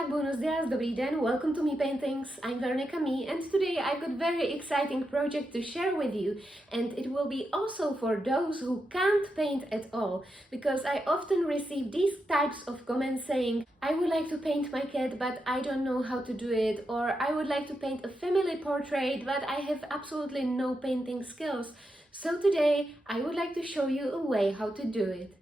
tak, buenos dias, dobrý den, welcome to Me Paintings. I'm Veronica Me, and today I've got a very exciting project to share with you, and it will be also for those who can't paint at all, because I often receive these types of comments saying, I would like to paint my cat, but I don't know how to do it, or I would like to paint a family portrait, but I have absolutely no painting skills. So today I would like to show you a way how to do it.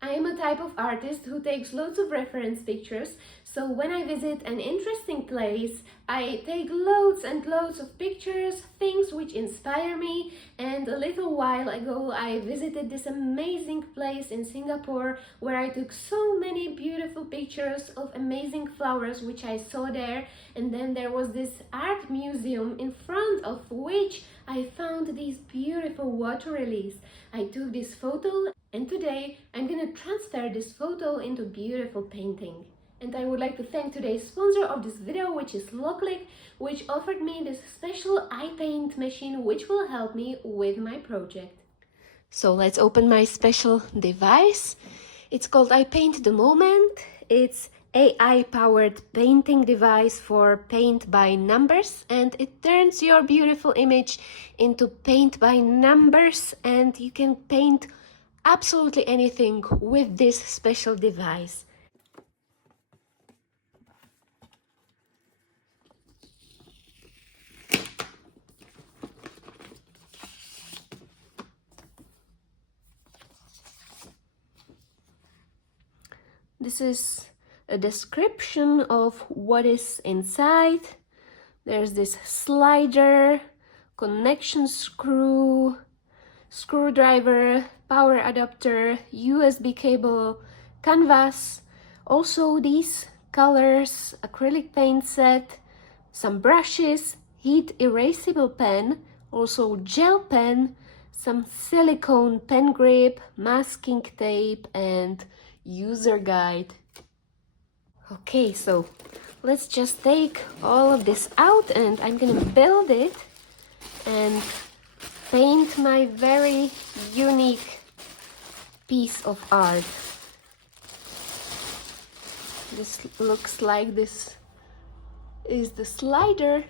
I am a type of artist who takes loads of reference pictures, so when I visit an interesting place, I take loads and loads of pictures, things which inspire me, and a little while ago I visited this amazing place in Singapore where I took so many beautiful pictures of amazing flowers which I saw there, and then there was this art museum in front of which I found these beautiful water lilies. I took this photo, and today I'm gonna transfer this photo into beautiful painting. And I would like to thank today's sponsor of this video, which is LokLik, which offered me this special iPaint machine which will help me with my project. So let's open my special device. It's called iPaint the Moment. It's AI-powered painting device for paint by numbers, and it turns your beautiful image into paint by numbers, and you can paint absolutely anything with this special device. This is a description of what is inside. There's this slider, connection screw, screwdriver, power adapter, USB cable, canvas, also these colors, acrylic paint set, some brushes, heat erasable pen, also gel pen, some silicone pen grip, masking tape, and user guide. Okay, so let's just take all of this out, and I'm gonna build it and paint my very unique piece of art. This looks like this is the slider,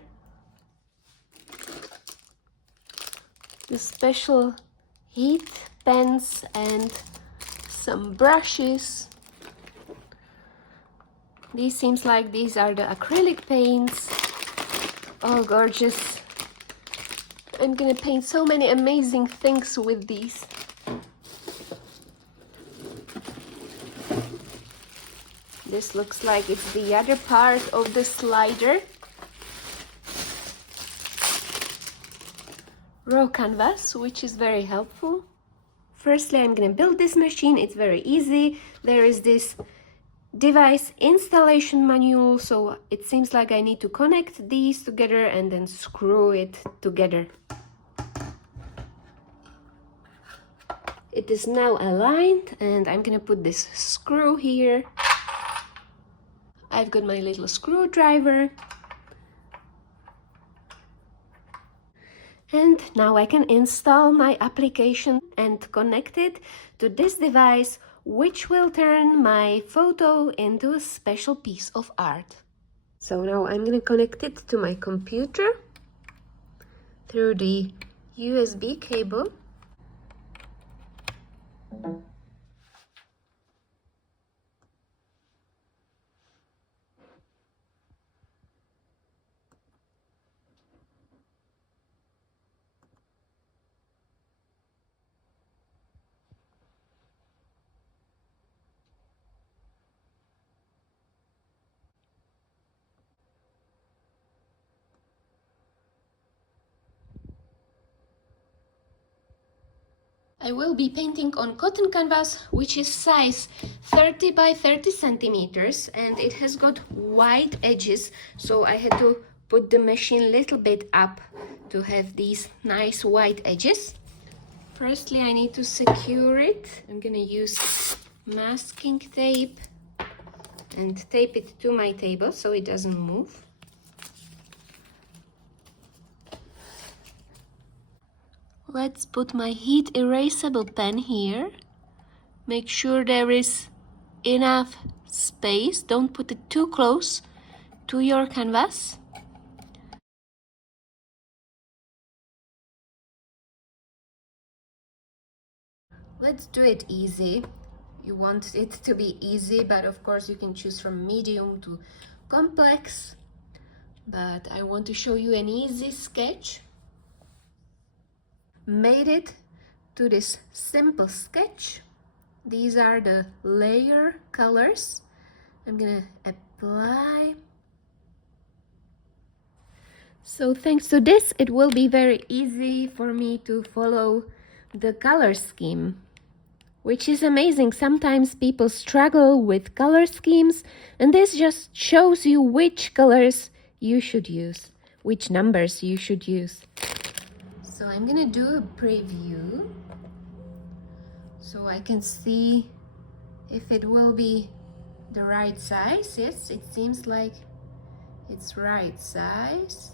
the special heat pens, and some brushes. These seems like these are the acrylic paints. Oh, gorgeous. I'm gonna paint so many amazing things with these. This looks like it's the other part of the slider. Raw canvas, which is very helpful. Firstly, I'm gonna build this machine. It's very easy. There is this device installation manual, so it seems like I need to connect these together and then screw it together. It is now aligned, and I'm gonna put this screw here. I've got my little screwdriver, and now I can install my application and connect it to this device, which will turn my photo into a special piece of art. So now I'm gonna connect it to my computer through the USB cable. I will be painting on cotton canvas, which is size 30 by 30 centimeters, and it has got wide edges, so I had to put the machine a little bit up to have these nice wide edges. Firstly, I need to secure it. I'm gonna use masking tape and tape it to my table so it doesn't move. Let's put my heat erasable pen here. Make sure there is enough space. Don't put it too close to your canvas. Let's do it easy. You want it to be easy, but of course you can choose from medium to complex. But I want to show you an easy sketch. Made it to this simple sketch. These are the layer colors. I'm gonna apply. So thanks to this, it will be very easy for me to follow the color scheme, which is amazing. Sometimes people struggle with color schemes, and this just shows you which colors you should use, which numbers you should use. So I'm gonna do a preview so I can see if it will be the right size. Yes, it seems like it's right size.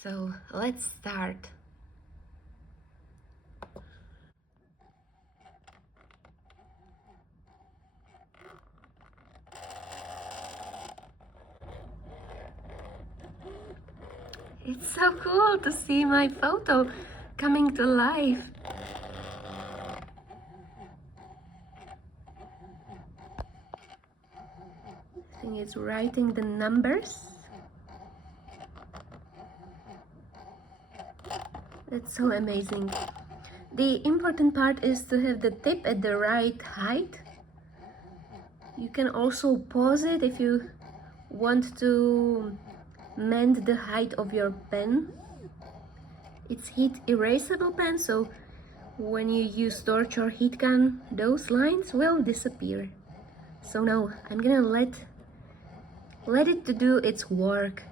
So let's start. It's so cool to see my photo coming to life. I think it's writing the numbers. That's so amazing. The important part is to have the tip at the right height. You can also pause it if you want to mend the height of your pen. It's heat erasable pen, so when you use torch or heat gun, those lines will disappear. So now I'm gonna let it to do its work.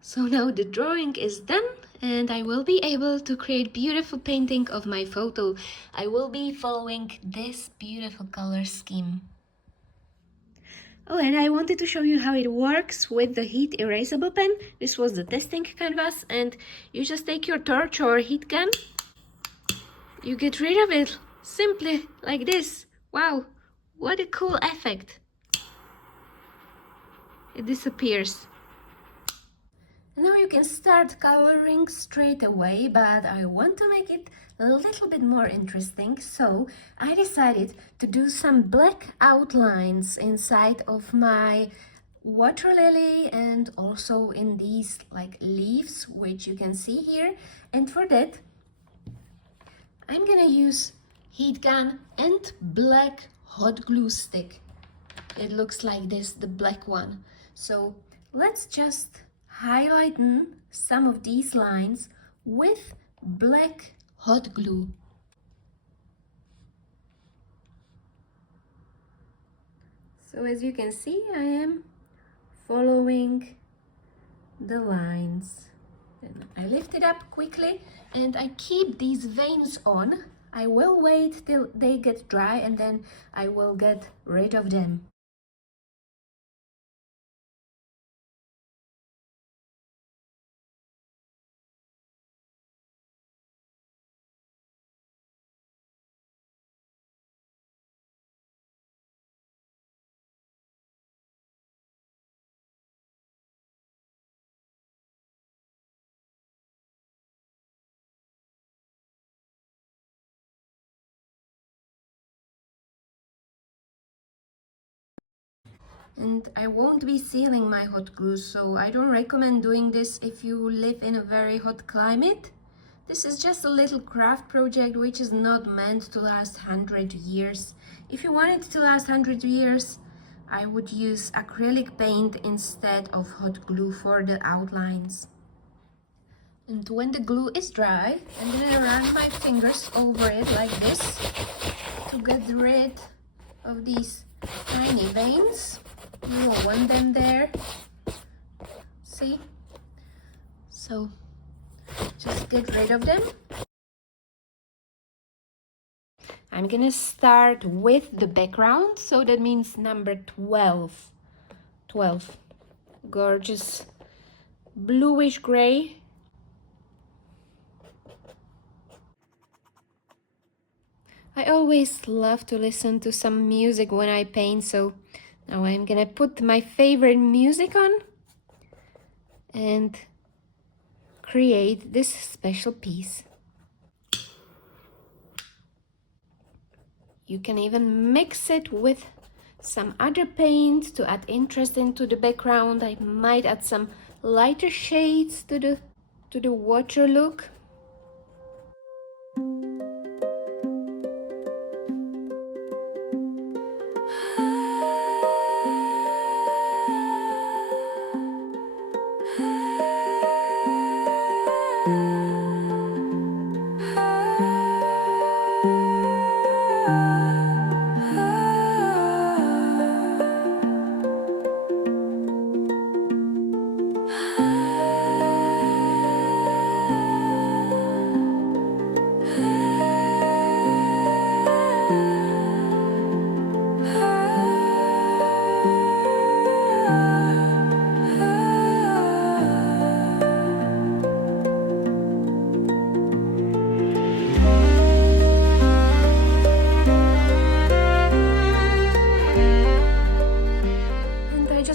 So now the drawing is done and I will be able to create beautiful painting of my photo. I will be following this beautiful color scheme. Oh, and I wanted to show you how it works with the heat erasable pen. This was the testing canvas, and you just take your torch or heat gun. You get rid of it simply like this. Wow, what a cool effect. It disappears. Now you can start coloring straight away, but I want to make it a little bit more interesting, so I decided to do some black outlines inside of my water lily and also in these like leaves, which you can see here. And for that, I'm gonna use heat gun and black hot glue stick. It looks like this, the black one. So let's just highlight some of these lines with black hot glue. So as you can see, I am following the lines. And I lift it up quickly and I keep these veins on. I will wait till they get dry and then I will get rid of them. And I won't be sealing my hot glue, so I don't recommend doing this if you live in a very hot climate. This is just a little craft project which is not meant to last 100 years. If you want it to last 100 years, I would use acrylic paint instead of hot glue for the outlines. And when the glue is dry, I'm gonna run my fingers over it like this to get rid of these tiny veins. You don't want them there. See? So just get rid of them. I'm gonna start with the background, so that means number 12. 12. Gorgeous bluish gray. I always love to listen to some music when I paint, so now I'm gonna put my favorite music on and create this special piece. You can even mix it with some other paint to add interest into the background. I might add some lighter shades to the water look.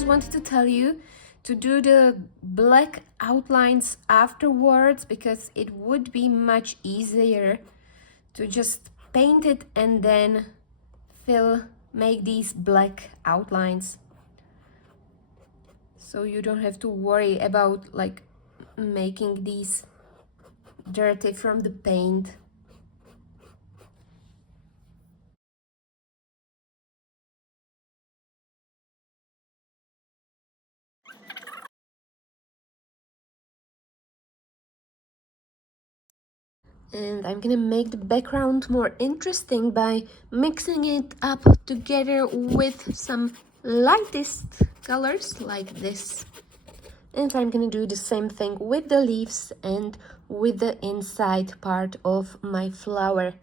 Wanted to tell you to do the black outlines afterwards, because it would be much easier to just paint it and then make these black outlines, so you don't have to worry about like making these dirty from the paint. And I'm gonna make the background more interesting by mixing it up together with some lightest colors like this. And I'm gonna do the same thing with the leaves and with the inside part of my flower.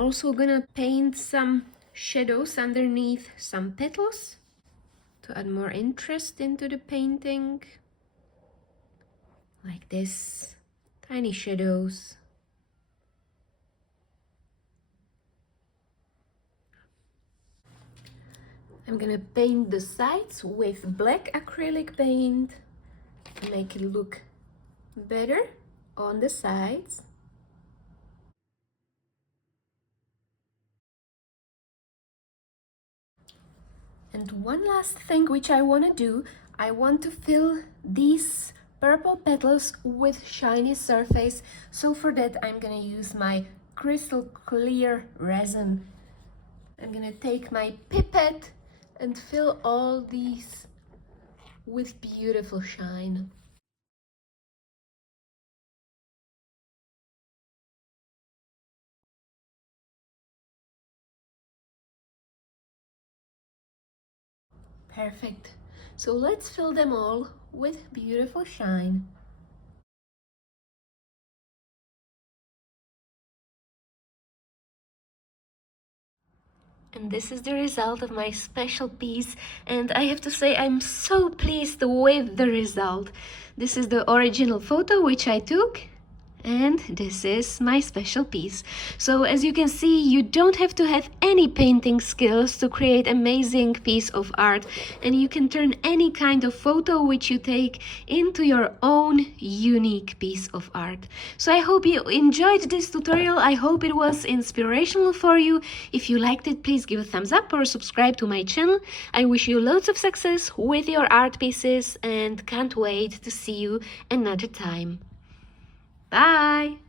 Also gonna paint some shadows underneath some petals to add more interest into the painting, like this, tiny shadows. I'm gonna paint the sides with black acrylic paint to make it look better on the sides. And one last thing which I want to do, I want to fill these purple petals with shiny surface. So for that I'm gonna use my crystal clear resin. I'm gonna take my pipette and fill all these with beautiful shine. Perfect. So let's fill them all with beautiful shine. And this is the result of my special piece, and I have to say I'm so pleased with the result. This is the original photo which I took, And this is my special piece. So as you can see, you don't have to have any painting skills to create amazing piece of art, and you can turn any kind of photo which you take into your own unique piece of art. So I hope you enjoyed this tutorial. I hope it was inspirational for you. If you liked it, please give a thumbs up or subscribe to my channel. I wish you loads of success with your art pieces and can't wait to see you another time. Bye!